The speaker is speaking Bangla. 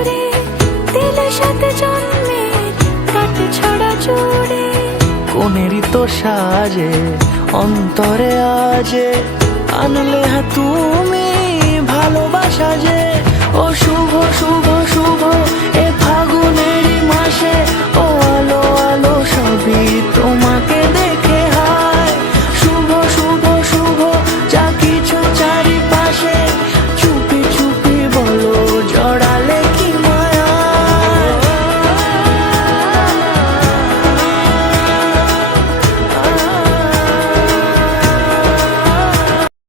সুরে দিলে সাথে জন্মের কাট ছড়া জুড়ে। কোনেরই তো সাজে অন্তরে আজে আনলে হ্যাঁ তুমি ভালোবাসা যে। ও শুভ শুভ শুভ এ ফাগুনেরই মাসে, ও আলো আলো সবই তোমার।